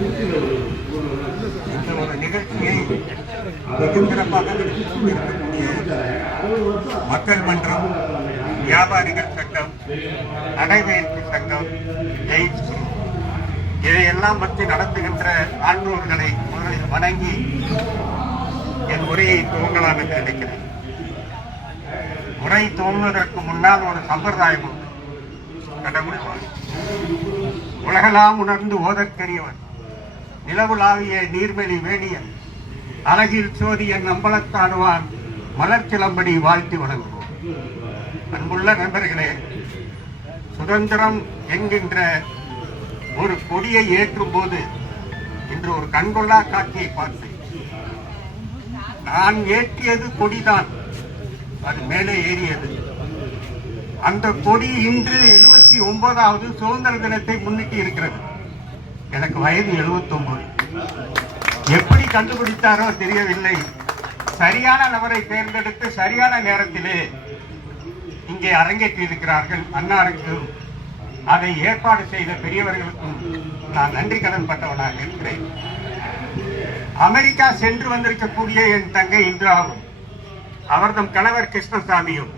இந்த ஒரு நிகழ்ச்சியை மிக சிறப்பாக இருக்கக்கூடிய மக்கள் மன்றம், வியாபாரிகள் சங்கம், நடைபயிற்சி சங்கம், ஜெயின்ஸ் இதையெல்லாம் பற்றி நடத்துகின்ற ஆன்றோர்களை முதலில் வணங்கி என் உரையை துவங்கலாம் என்று நினைக்கிறேன். உரை துவங்குவதற்கு முன்னால் ஒரு சம்பிரதாயம் உண்டு. கடவுள் உலகெல்லாம் உணர்ந்து ஓதற்கரியவன், நிலவுலாவிய நீர்மெலி வேணியன், அழகில் சோதியன் அம்பலத்தாடுவான், மலர் சிலம்படி வாழ்த்தி வழங்குவோம். அன்புள்ள நண்பர்களே, சுதந்திரம் என்கின்ற ஒரு கொடியை ஏற்றும் போது இன்று ஒரு கண்கொள்ளா காட்சியை பார்த்தேன். நான் ஏற்றியது கொடிதான், அது மேலே ஏறியது. அந்த கொடி இன்று 79வது சுதந்திர தினத்தை முன்னிட்டு இருக்கிறது. எனக்கு வயது 79. எப்படி கண்டுபிடித்தாரோ தெரியவில்லை. சரியான நபரை தேர்ந்தெடுத்து சரியான நேரத்திலே இங்கே அரங்கேற்றி இருக்கிறார்கள். அன்னாருக்கும் அதை ஏற்பாடு செய்த பெரியவர்களுக்கும் நான் நன்றி கடன் பட்டவனாக இருக்கிறேன். அமெரிக்கா சென்று வந்திருக்கக்கூடிய என் தங்கை இந்திராவும் அவர்தம் கணவர் கிருஷ்ணசாமியும்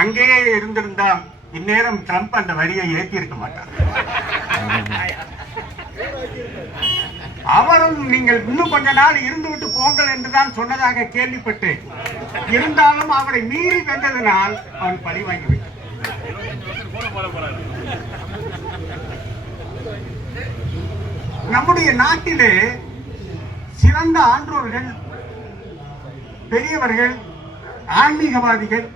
அங்கேயே இருந்திருந்தால் இந்நேரம் ட்ரம்ப் அந்த வரியை ஏற்றியிருக்க மாட்டார். அவரும் நீங்கள் இன்னும் கொஞ்ச நாள் இருந்துவிட்டு போங்கள் என்றுதான் சொன்னதாக கேள்விப்பட்டேன். இருந்தாலும் அவரை மீறி வந்ததனால் அவன் பழி வாங்கிவிட்டான். நம்முடைய நாட்டிலே சிறந்த ஆன்றோர்கள், பெரியவர்கள், ஆன்மீகவாதிகள்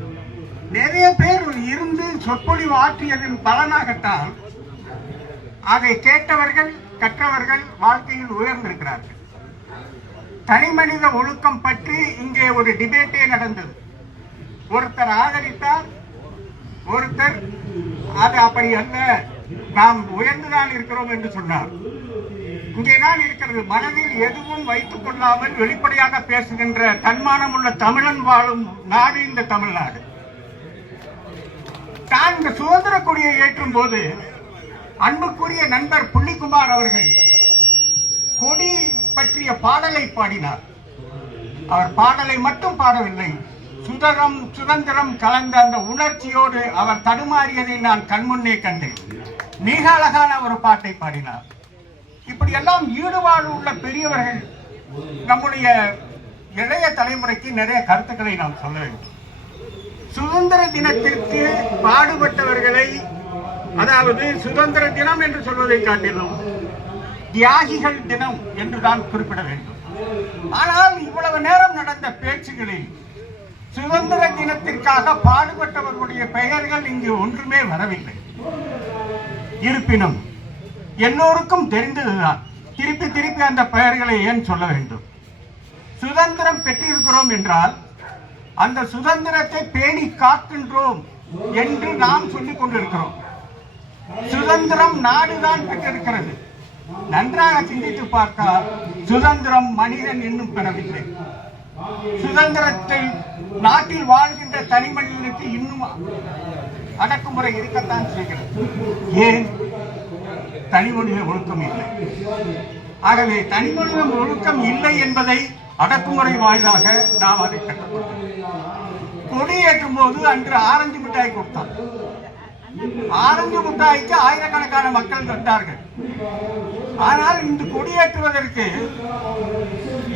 நிறைய பேர் இருந்து சொற்பொழிவு ஆற்றியதன் பலனாகத்தான் அதை கேட்டவர்கள், கற்றவர்கள் வாழ்க்கையில் உயர்ந்திருக்கிறார்கள். தனிமனித ஒழுக்கம் பற்றி இங்கே ஒரு டிபேட்டே நடந்தது. ஒருத்தர் ஆதரித்தார், ஒருத்தர் அது அப்படி அல்ல, நாம் உயர்ந்துதான் இருக்கிறோம் என்று சொன்னார். இங்கேதான் இருக்கிறது. மனதில் எதுவும் வைத்துக் கொள்ளாமல் வெளிப்படையாக பேசுகின்ற தன்மானம் உள்ள தமிழன் வாழும் நாடு இந்த தமிழ்நாடு. தான் இந்த சுதந்திர கொடியை ஏற்றும் போது அன்புக்குரிய நண்பர் புள்ளிக்குமார் அவர்கள் கொடி பற்றிய பாடலை பாடினார். அவர் பாடலை மட்டும் பாடவில்லை, சுதந்திரம் கலந்த அந்த உணர்ச்சியோடு அவர் தடுமாறியதை நான் கண்முன்னே கண்டேன். மிக அழகான ஒரு பாட்டை பாடினார். இப்படியெல்லாம் ஈடுபாடு உள்ள பெரியவர்கள் நம்முடைய இளைய தலைமுறைக்கு நிறைய கருத்துக்களை நாம் சொல்ல வேண்டும். சுதந்திர தினத்திற்கு பாடுபட்டவர்களை, அதாவது சுதந்திர தினம் என்று சொல்வதை காட்டிலும் தியாகிகள் தினம் என்றுதான் குறிப்பிட வேண்டும். ஆனால் இவ்வளவு நேரம் நடந்த பேச்சுகளில் சுதந்திர தினத்திற்காக பாடுபட்டவர்களுடைய பெயர்கள் இங்கு ஒன்றுமே வரவில்லை. இருப்பினும் எல்லோருக்கும் தெரிந்ததுதான், திருப்பி திருப்பி அந்த பெயர்களை ஏன் சொல்ல வேண்டும்? சுதந்திரம் பெற்றிருக்கிறோம் என்றால் அந்த சுதந்திரத்தை பேணி காக்கின்றோம் என்று நாம் சொல்லிக் கொண்டிருக்கிறோம். சுதந்திரம் நாடுதான் பெற்றிருக்கிறது. நன்றாக சிந்தித்து பார்த்தால் சுதந்திரம் மனிதன் இன்னும் பெறவில்லை. சுதந்திரத்தை நாட்டில் வாழ்கின்ற தனி மனிதனுக்கு இன்னும் அடக்குமுறை இருக்கத்தான் செய்கிறது. ஏன்? தனிமனித ஒழுக்கம் இல்லை. ஆகவே தனிமனித ஒழுக்கம் இல்லை என்பதை அடக்குமுறை வாயிலாக நாம் அதை கற்றுக்கொண்டோம். கொடியேற்றும் போது அன்று ஆரஞ்சு மிட்டாய் கொடுத்தான். ஆரஞ்சு மிட்டாய்க்கு ஆயிரக்கணக்கான மக்கள் கட்டார்கள். ஆனால் இந்த கொடியேற்றுவதற்கு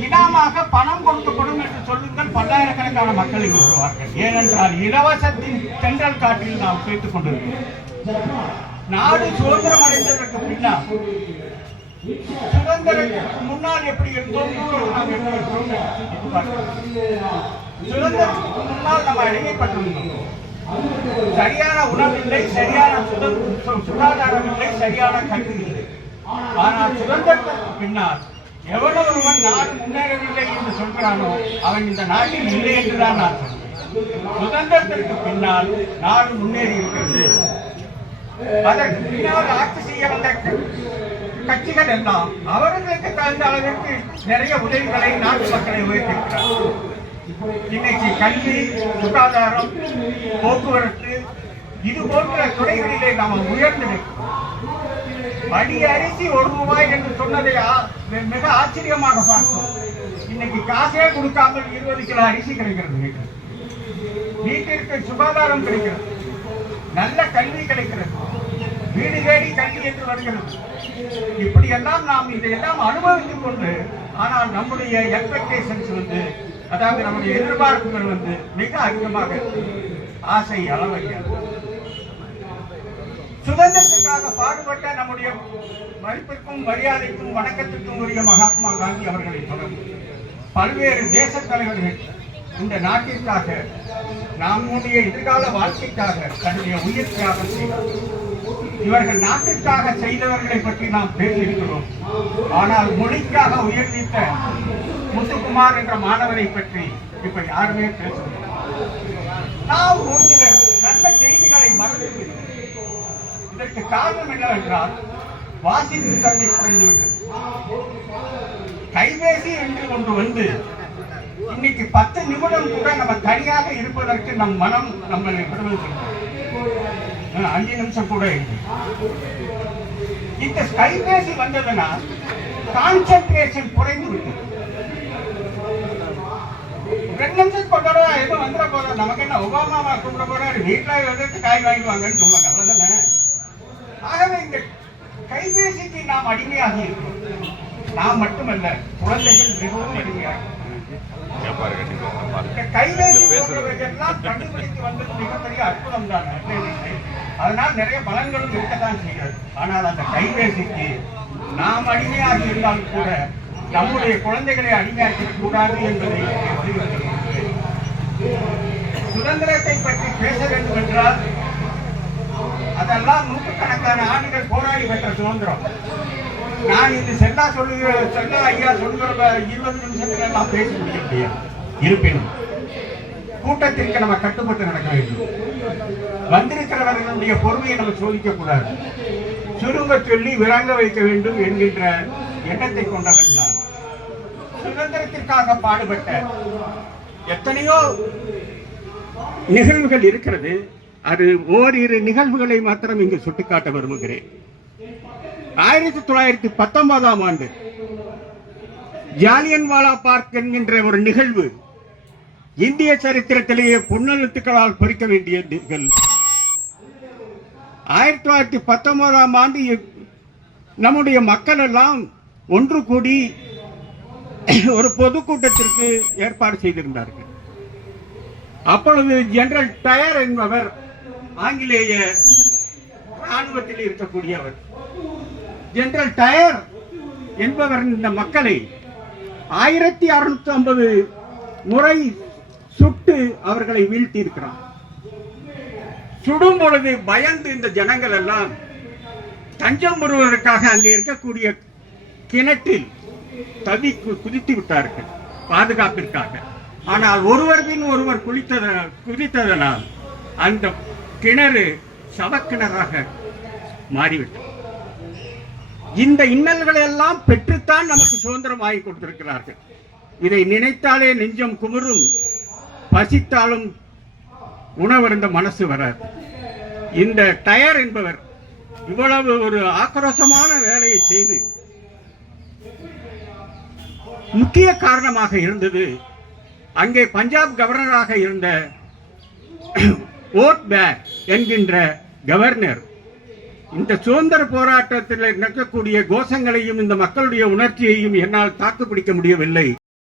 இனாமாக பணம் கொடுக்கப்படும் என்று சொல்லுங்கள், பல்லாயிரக்கணக்கான மக்கள் இங்கு வருவார்கள். ஏனென்றால் இலவசத்தின் தென்றல் காற்றில் நாம் கேட்டுக் கொண்டிருக்கிறோம். நாடு சுதந்திரம் அடைந்ததற்கு பின்னால் சுதந்திரத்துக்கு முன்னால் எப்படி இருந்தோம், சுதந்திரத்துக்கு முன்னால் நம்ம அடிமைப்பட்டிருந்தோம். சரியான உணவில்லை, சரியான சுகாதாரம் இல்லை, சரியான கல்வி இல்லை. ஆனால் சுதந்திரத்திற்கு பின்னால் எவ்வளவு ஒருவன் நாடு முன்னேறவில்லை என்று சொல்கிறானோ அவன் இந்த நாட்டில் இல்லை என்றுதான் நான் சொல்கிறேன். சுதந்திரத்திற்கு பின்னால் நாடு முன்னேறி இருக்கிறது. அதற்கு பின்னால் ஆட்சி செய்ய வந்த கட்சிகள் எல்லாம் அவர்களுக்கு தகுந்த அளவிற்கு நிறைய உதவிகளை நாட்டு மக்களை உயர்த்தியிருக்கிறார். இன்னைக்கு கல்வி, சுகாதாரம், போக்குவரத்து இது போன்ற துறைகளிலே நாம் உயர்ந்து நிற்கிறோம். படி அரிசி ₹1 என்று சொன்னதை மிக ஆச்சரியமாக பார்த்தோம். இன்னைக்கு காசே கொடுக்காமல் 20 கிலோ அரிசி கிடைக்கிறது. வீட்டிற்கு சுகாதாரம் கிடைக்கிறது, நல்ல கல்வி கிடைக்கிறது, வீடு தேடி கல்வி என்று வருகிறது. இப்படியெல்லாம் நாம் இதையெல்லாம் அனுபவித்துக் கொண்டு, ஆனால் நம்முடைய எக்ஸ்பெக்டேஷன்ஸ் அதாவது நம்முடைய எதிர்பார்ப்புகள் மிக அதிகமாக ஆசை அளவறியாது. சுதந்திரத்திற்காக பாடுபட்ட நம்முடைய மதிப்பிற்கும் மரியாதைக்கும் வணக்கத்திற்கும் உரிய மகாத்மா காந்தி அவர்களை தொடர்ந்து பல்வேறு தேச தலைவர்கள் இந்த நாட்டிற்காக, நம்முடைய எதிர்கால வாழ்க்கைக்காக தன்னுடைய உயிர் தியாகம் செய்தார். இவர்கள் நாட்டிற்காக செய்தவர்களை பற்றி நாம் பேசியிருக்கிறோம். ஆனால் மொழிக்காக உயிர் நீத்த முத்துக்குமார் என்ற மாணவரை பற்றி இப்ப யாருமே பேசவில்லை. நாம் ஒரு சில நல்ல செய்திகளை மறந்து, இதற்கு காரணம் என்னவென்றால் வாசிப்பு தன்மை குறைந்துவிட்டது. கைபேசி என்று ஒன்று இன்னைக்கு 10 நிமிடம் கூட நம்ம தனியாக இருப்பதற்கு நம் மனம் நம்மளை விடுவதில்லை. 5 நிமிஷம் கூட இல்லை. இந்த கைபேசி வந்ததுனால் கான்சென்ட்ரேஷன் குறைந்து விட்டது. 2 நிமிஷம் கொண்டாட எதுவும் வந்துட போதும், நமக்கு என்ன ஒபாமாவா கூப்பிட போறாரு, வீட்டில் வந்து காய் வாங்கிடுவாங்கன்னு சொல்லுவாங்க, அவ்வளவுதானே. ஆகவே இந்த கைபேசிக்கு நாம் அடிமையாகி இருக்கிறோம். நாம் மட்டுமல்ல, குழந்தைகள் மிகவும் அடிமையாக. கைபேசி போன்றவையெல்லாம் கண்டுபிடித்து வந்தது மிகப்பெரிய அற்புதம் தான். அதனால் நிறைய பலன்களும் இருக்கத்தான் செய்கிறது. ஆனால் அந்த கைபேசிக்கு நாம் அடிமையாகி இருந்தாலும் கூட நம்முடைய குழந்தைகளை அடிமையாக்க கூடாது என்பதை வலியுறுத்துகிறேன். சுதந்திரத்தை பற்றி பேச வேண்டும் என்றால் அதெல்லாம் நூற்றுக்கணக்கான ஆண்டுகள் போராடி பெற்ற சுதந்திரம். நான் இது செல்லா ஐயா சொல்லுகிற 20 நிமிஷத்துல எல்லாம் பேச முடிய முடியாது. இருப்பினும் கூட்டத்திற்கு நம்ம கட்டுப்பட்டு நடக்க வேண்டும். வந்திருக்கிறவர்களுடைய பொறுமையை நம்ம சோதிக்க கூடாது. சுருங்க சொல்லி விளங்க வைக்க வேண்டும் என்கின்ற எண்ணத்தை கொண்டவன் நான். சுதந்திரத்திற்காக பாடுபட்ட எத்தனையோ நிகழ்வுகள் இருக்கிறது. அது ஓரிரு நிகழ்வுகளை மாத்திரம் இங்கு சுட்டிக்காட்ட விரும்புகிறேன். 1919ஆம் ஆண்டு ஜாலியன்வாலா பார்க் என்கின்ற ஒரு நிகழ்வு இந்திய சரித்திரத்திலேயே பொன்னெழுத்துக்களால் பொறிக்க வேண்டிய நிகழ்வு. 1919ஆம் ஆண்டு நம்முடைய மக்கள் எல்லாம் ஒன்று கூடி ஒரு பொதுக்கூட்டத்திற்கு ஏற்பாடு செய்திருந்தார்கள். அப்பொழுது ஜெனரல் டயர் என்பவர் ஆங்கிலேய ராணுவத்தில் இருக்கக்கூடியவர். ஜெனரல் டயர் என்பவர் இந்த மக்களை 1650 முறை சுட்டு அவர்களை வீழ்த்தி இருக்கிறார். சுடும் பொழுது பயந்து இந்த ஜனங்கள் எல்லாம் தஞ்சம் பெறுவதற்காக அங்கே இருக்கக்கூடிய கிணற்றில் குதித்து விட்டார்கள் பாதுகாப்பிற்காக. ஆனால் ஒருவர் பின் ஒருவர் குதித்ததனால் அந்த கிணறு சவக்கிணறாக மாறிவிட்டது. இந்த இன்னல்களை எல்லாம் பெற்றுத்தான் நமக்கு சுதந்திரம் ஆகி கொடுத்திருக்கிறார்கள். இதை நினைத்தாலே நெஞ்சம் குமுறும், பசித்தாலும் உணவருந்த மனசு வராது. இந்த டயர் என்பவர் இவ்வளவு ஒரு ஆக்ரோஷமான வேலையை செய்து முக்கிய காரணமாக இருந்தது அங்கே பஞ்சாப் கவர்னராக இருந்த ஓட் பேக் என்கின்ற கவர்னர் இந்த சுதந்திர போராட்டத்தில் நடக்கக்கூடிய கோஷங்களையும் இந்த மக்களுடைய உணர்ச்சியையும் என்னால் தாக்குப்பிடிக்க முடியவில்லை.